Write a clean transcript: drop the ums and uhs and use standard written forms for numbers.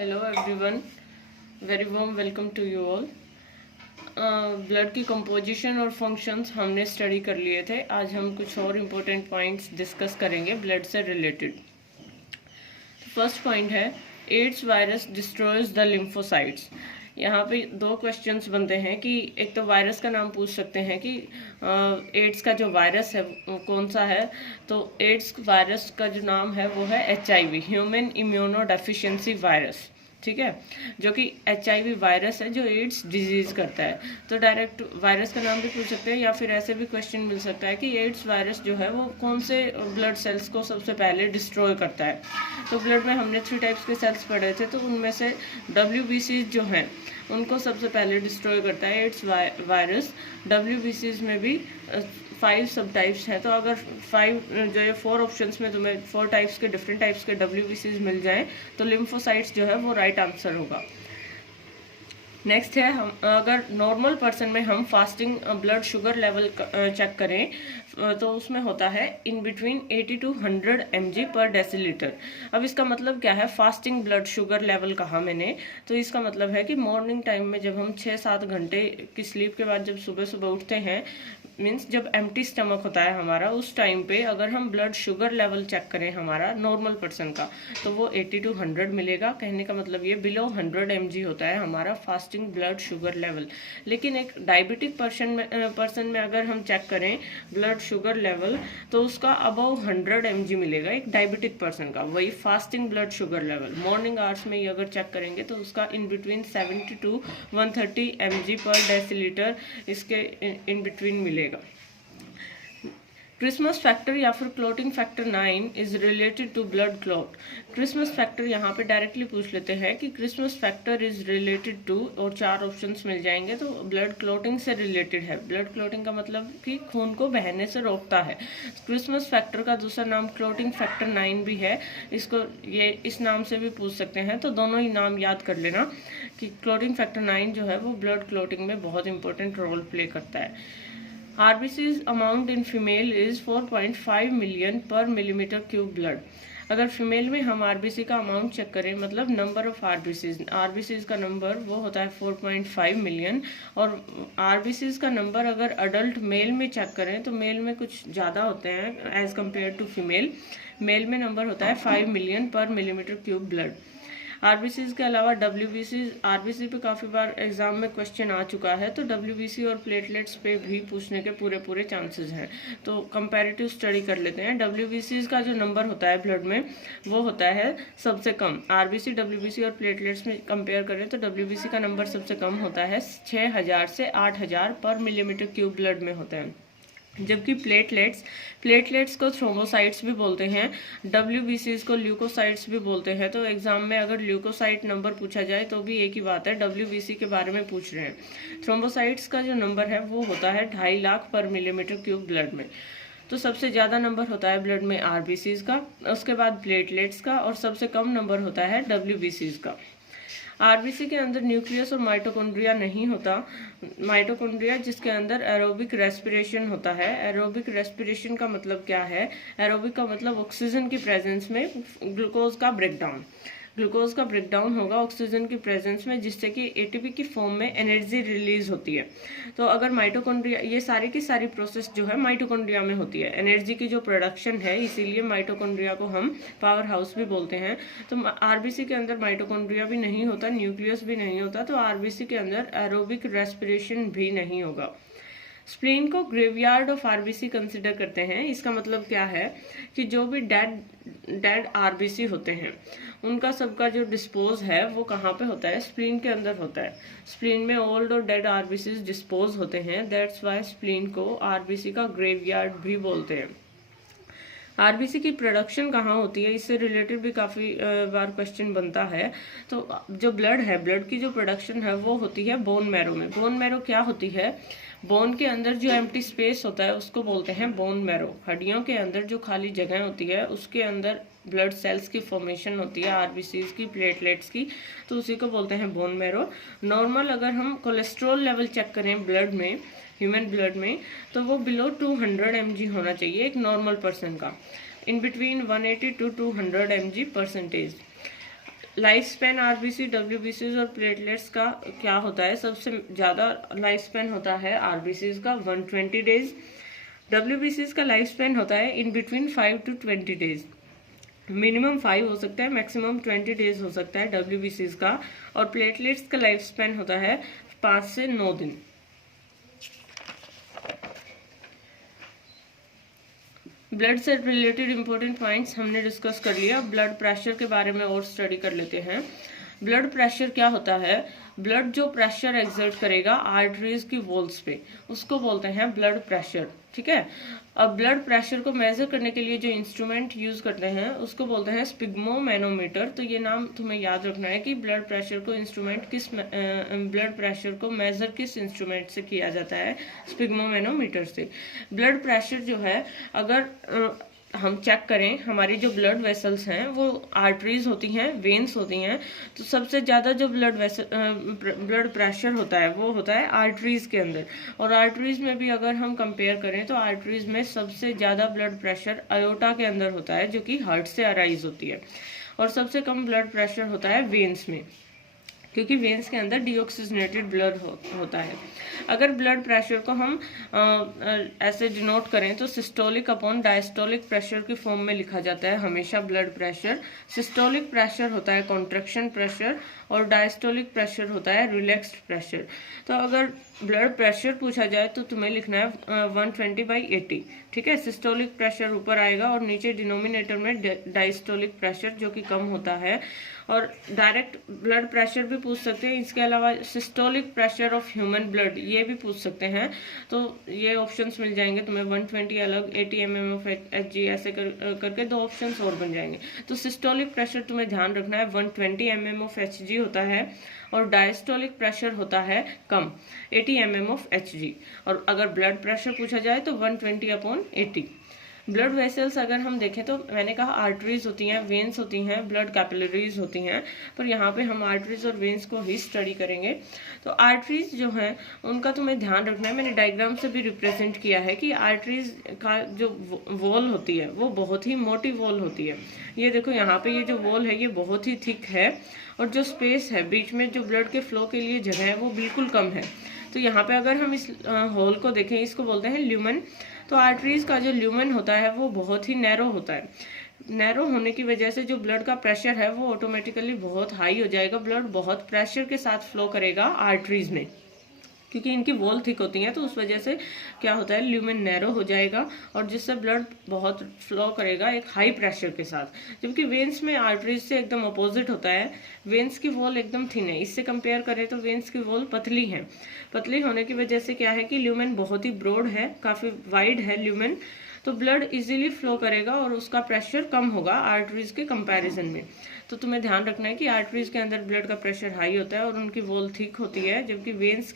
Hello everyone, very warm welcome to you all. Blood की composition और functions हमने study कर लिए थे। आज हम कुछ और इम्पोर्टेंट पॉइंट्स डिस्कस करेंगे ब्लड से रिलेटेड। फर्स्ट पॉइंट है AIDS virus destroys the lymphocytes. यहाँ पे दो क्वेश्चंस बनते हैं कि एक तो वायरस का नाम पूछ सकते हैं कि एड्स का जो वायरस है वो कौन सा है। तो एड्स वायरस का जो नाम है वो है HIV, human immuno deficiency virus. ठीक है, जो कि HIV वायरस है जो एड्स डिजीज करता है। तो डायरेक्ट वायरस का नाम भी पूछ सकते हैं या फिर ऐसे भी क्वेश्चन मिल सकता है कि एड्स वायरस जो है वो कौन से ब्लड सेल्स को सबसे पहले डिस्ट्रॉय करता है। तो ब्लड में हमने 3 टाइप्स के सेल्स पढ़े थे, तो उनमें से WBC जो हैं उनको सबसे पहले डिस्ट्रॉय करता है एड्स वायरस। WBC में भी 5 सब टाइप्स हैं। तो अगर 5 जो ये 4 ऑप्शंस में तुम्हें 4 टाइप्स के डिफरेंट टाइप्स के WBC मिल जाएं तो लिम्फोसाइट्स जो है वो राइट आंसर होगा। नेक्स्ट है, हम अगर नॉर्मल पर्सन में हम fasting blood sugar level check करें तो उसमें होता है इन बिटवीन 80 to 100 mg पर डेसीलीटर। अब इसका मतलब क्या है, फास्टिंग ब्लड शुगर लेवल कहा मैंने, तो इसका मतलब है कि मॉर्निंग टाइम में जब हम 6-7 घंटे की स्लीप के बाद जब सुबह सुबह उठते हैं, मीन्स जब एम्प्टी स्टमक होता है हमारा, उस टाइम पे अगर हम ब्लड शुगर लेवल चेक करें हमारा नॉर्मल पर्सन का तो वो 80 to 100 मिलेगा। कहने का मतलब ये बिलो 100 mg होता है हमारा फास्टिंग ब्लड शुगर लेवल। लेकिन एक डायबिटिक पर्सन में अगर हम चेक करें ब्लड शुगर लेवल तो उसका अबव 100 mg मिलेगा एक डायबिटिक पर्सन का, वही fasting blood sugar level. Morning hours में ही अगर चेक करेंगे तो उसका इन बिटवीन 70 to 130 mg पर डेसीलीटर इसके इन बिटवीन मिलेगा। क्रिसमस फैक्टर या फिर clotting factor 9 is related to blood clot. Christmas factor यहाँ पे डायरेक्टली पूछ लेते हैं कि Christmas factor is related to, और 4 ऑप्शंस मिल जाएंगे तो ब्लड क्लॉटिंग से रिलेटेड है। ब्लड क्लॉटिंग का मतलब कि खून को बहने से रोकता है। क्रिसमस फैक्टर का दूसरा नाम क्लोटिंग फैक्टर 9 भी है, इसको ये इस नाम से भी पूछ सकते हैं। तो दोनों ही नाम याद कर लेना कि क्लोटिंग फैक्टर 9 जो है वो ब्लड क्लॉटिंग में बहुत इंपॉर्टेंट रोल प्ले करता है। RBC's amount in female is 4.5 million per millimeter cube blood। अगर फीमेल में हम RBC का अमाउंट चेक करें, मतलब नंबर ऑफ RBC's का नंबर वो होता है 4.5 मिलियन, और RBC's का नंबर अगर अडल्ट मेल में चेक करें तो मेल में कुछ ज़्यादा होते हैं as compare to female. Male में नंबर होता है 5 मिलियन पर मिलीमीटर क्यूब ब्लड। RBC's के अलावा WBC, RBC पे काफ़ी बार एग्जाम में क्वेश्चन आ चुका है, तो WBC और प्लेटलेट्स पे भी पूछने के पूरे चांसेस हैं। तो कंपैरेटिव स्टडी कर लेते हैं। WBC's का जो नंबर होता है ब्लड में वो होता है सबसे कम। RBC, WBC और प्लेटलेट्स में कंपेयर करें तो WBC का नंबर सबसे कम होता है, 6000 से 8000 पर मिलीमीटर क्यूब ब्लड में होता है। जबकि प्लेटलेट्स को थ्रोम्बोसाइट्स भी बोलते हैं, WBC's को ल्यूकोसाइट्स भी बोलते हैं। तो एग्जाम में अगर ल्यूकोसाइट नंबर पूछा जाए तो भी एक ही बात है, WBC के बारे में पूछ रहे हैं। थ्रोम्बोसाइट्स का जो नंबर है वो होता है 2.5 लाख पर मिलीमीटर क्यूब ब्लड में। तो सबसे ज़्यादा नंबर होता है ब्लड में RBC's का, उसके बाद प्लेटलेट्स का, और सबसे कम नंबर होता है WBC's का। RBC के अंदर न्यूक्लियस और माइटोकॉन्ड्रिया नहीं होता। माइटोकॉन्ड्रिया जिसके अंदर एरोबिक रेस्पिरेशन होता है। एरोबिक रेस्पिरेशन का मतलब क्या है, एरोबिक का मतलब ऑक्सीजन की प्रेजेंस में ग्लूकोज का ब्रेकडाउन। ग्लूकोज का ब्रेकडाउन होगा ऑक्सीजन की प्रेजेंस में, जिससे कि ATP की फॉर्म में एनर्जी रिलीज होती है। तो अगर माइटोकॉन्ड्रिया, ये सारी की सारी प्रोसेस जो है माइटोकॉन्ड्रिया में होती है, एनर्जी की जो प्रोडक्शन है, इसीलिए माइटोकॉन्ड्रिया को हम पावर हाउस भी बोलते हैं। तो RBC के अंदर माइटोकॉन्ड्रिया भी नहीं होता, न्यूक्लियस भी नहीं होता, तो RBC के अंदर एरोबिक रेस्पिरेशन भी नहीं होगा। स्प्लीन को ग्रेवयार्ड ऑफ RBC कंसिडर करते हैं। इसका मतलब क्या है कि जो भी डेड RBC होते हैं उनका सबका जो डिस्पोज है वो कहाँ पे होता है, स्प्लीन के अंदर होता है। स्प्लीन में ओल्ड और डेड RBC डिस्पोज होते हैं, दैट्स वाई स्प्लीन को RBC का ग्रेवयार्ड भी बोलते हैं। RBC की प्रोडक्शन कहाँ होती है, इससे रिलेटेड भी काफ़ी बार क्वेश्चन बनता है। तो जो ब्लड है, ब्लड की जो प्रोडक्शन है वो होती है बोन मैरो में। बोन मैरो क्या होती है, बोन के अंदर जो एम्प्टी स्पेस होता है उसको बोलते हैं बोन मैरो। हड्डियों के अंदर जो खाली जगह होती है उसके अंदर ब्लड सेल्स की फॉर्मेशन होती है, RBC's की, प्लेटलेट्स की, तो उसी को बोलते हैं बोन मैरो। नॉर्मल अगर हम कोलेस्ट्रॉल लेवल चेक करें ब्लड में, ह्यूमन ब्लड में, तो वो बिलो 200 mg होना चाहिए एक नॉर्मल पर्सन का, in between 180 to 200 mg percentage. Life span RBC, WBC और प्लेटलेट्स का क्या होता है? सबसे ज़्यादा लाइफ स्पेन होता है आरबीसी का 120 डेज, डब्ल्यूबीसी का लाइफ स्पेन होता है in between 5 to 20 days. Minimum 5 हो सकता है, मैक्सिमम 20 डेज हो सकता है डब्ल्यूबीसी का। और प्लेटलेट्स का लाइफ स्पेन होता है 5 से 9 दिन। ब्लड से रिलेटेड इंपॉर्टेंट पॉइंट्स हमने डिस्कस कर लिया। ब्लड प्रेशर के बारे में और स्टडी कर लेते हैं। ब्लड प्रेशर क्या होता है? ब्लड जो प्रेशर एक्सर्ट करेगा आर्टरीज की वॉल्स पे, उसको बोलते हैं ब्लड प्रेशर। ठीक है। अब ब्लड प्रेशर को मेजर करने के लिए जो इंस्ट्रूमेंट यूज करते हैं उसको बोलते हैं स्पिग्मोमैनोमीटर। तो ये नाम तुम्हें याद रखना है कि ब्लड प्रेशर को ब्लड प्रेशर को मेजर किस इंस्ट्रूमेंट से किया जाता है? स्पिग्मोमैनोमीटर से। ब्लड प्रेशर जो है, अगर हम चेक करें, हमारी जो ब्लड वेसल्स हैं वो आर्टरीज होती हैं, वेन्स होती हैं। तो सबसे ज़्यादा जो ब्लड प्रेशर होता है वो होता है आर्टरीज के अंदर। और आर्टरीज में भी अगर हम कंपेयर करें तो आर्टरीज में सबसे ज़्यादा ब्लड प्रेशर अयोटा के अंदर होता है, जो कि हार्ट से अराइज होती है। और सबसे कम ब्लड प्रेशर होता है वेन्स में, क्योंकि वेन्स के अंदर डीऑक्सीजनेटेड ब्लड होता है। अगर ब्लड प्रेशर को हम ऐसे डिनोट करें तो सिस्टोलिक अपॉन डायस्टोलिक प्रेशर की फॉर्म में लिखा जाता है हमेशा ब्लड प्रेशर। सिस्टोलिक प्रेशर होता है कॉन्ट्रैक्शन प्रेशर और डायस्टोलिक प्रेशर होता है रिलैक्स्ड प्रेशर। तो अगर ब्लड प्रेशर पूछा जाए तो तुम्हें लिखना है 120/80। ठीक है। सिस्टोलिक प्रेशर ऊपर आएगा और नीचे डिनोमिनेटर में डायस्टोलिक प्रेशर जो कि कम होता है। और डायरेक्ट ब्लड प्रेशर भी पूछ सकते हैं। इसके अलावा systolic pressure of human blood ये भी पूछ सकते हैं। तो ये ऑप्शंस मिल जाएंगे तुम्हें, 120 अलग, 80 mm ऑफ Hg, ऐसे करके 2 ऑप्शंस और बन जाएंगे। तो सिस्टोलिक प्रेशर तुम्हें ध्यान रखना है 120 mm ऑफ Hg होता है और डायस्टोलिक प्रेशर होता है कम, 80 mm ऑफ Hg। और अगर ब्लड प्रेशर पूछा जाए तो 120/80। ब्लड वेसल्स अगर हम देखें तो मैंने कहा आर्टरीज होती हैं, वेन्स होती हैं, ब्लड कैपिलरीज होती हैं, पर यहाँ पे हम आर्टरीज और वेन्स को ही स्टडी करेंगे। तो आर्टरीज जो हैं उनका तुम्हें ध्यान रखना है। मैंने डायग्राम से भी रिप्रेजेंट किया है कि आर्टरीज का जो वॉल होती है वो बहुत ही मोटी वॉल होती है। ये देखो यहाँ पे ये जो वॉल है ये बहुत ही थिक है और जो स्पेस है बीच में जो ब्लड के फ्लो के लिए जगह है वो बिल्कुल कम है। तो यहाँ पे अगर हम इस होल को देखें, इसको बोलते हैं ल्यूमेन। तो आर्टरीज का जो ल्यूमेन होता है वो बहुत ही नैरो होता है। नैरो होने की वजह से जो ब्लड का प्रेशर है वो ऑटोमेटिकली बहुत हाई हो जाएगा। ब्लड बहुत प्रेशर के साथ फ्लो करेगा आर्टरीज में, क्योंकि इनकी वॉल थिक होती है। तो उस वजह से क्या होता है, ल्यूमेन नैरो हो जाएगा और जिससे ब्लड बहुत फ्लो करेगा एक हाई प्रेशर के साथ। जबकि वेन्स में आर्टरीज से एकदम अपोजिट होता है। वेन्स की वॉल एकदम थिन है। इससे कंपेयर करें तो वेन्स की वॉल पतली है। पतली होने की वजह से क्या है कि ल्यूमेन बहुत ही ब्रॉड है, काफी वाइड है ल्यूमेन। तो ब्लड इजीली फ्लो करेगा और उसका प्रेशर कम होगा आर्टरीज के कंपैरिजन में। तो तुम्हें ध्यान रखना है कि आर्टरीज के अंदर ब्लड का प्रेशर हाई होता है और उनकी वॉल थिक होती है, जबकि वेन्स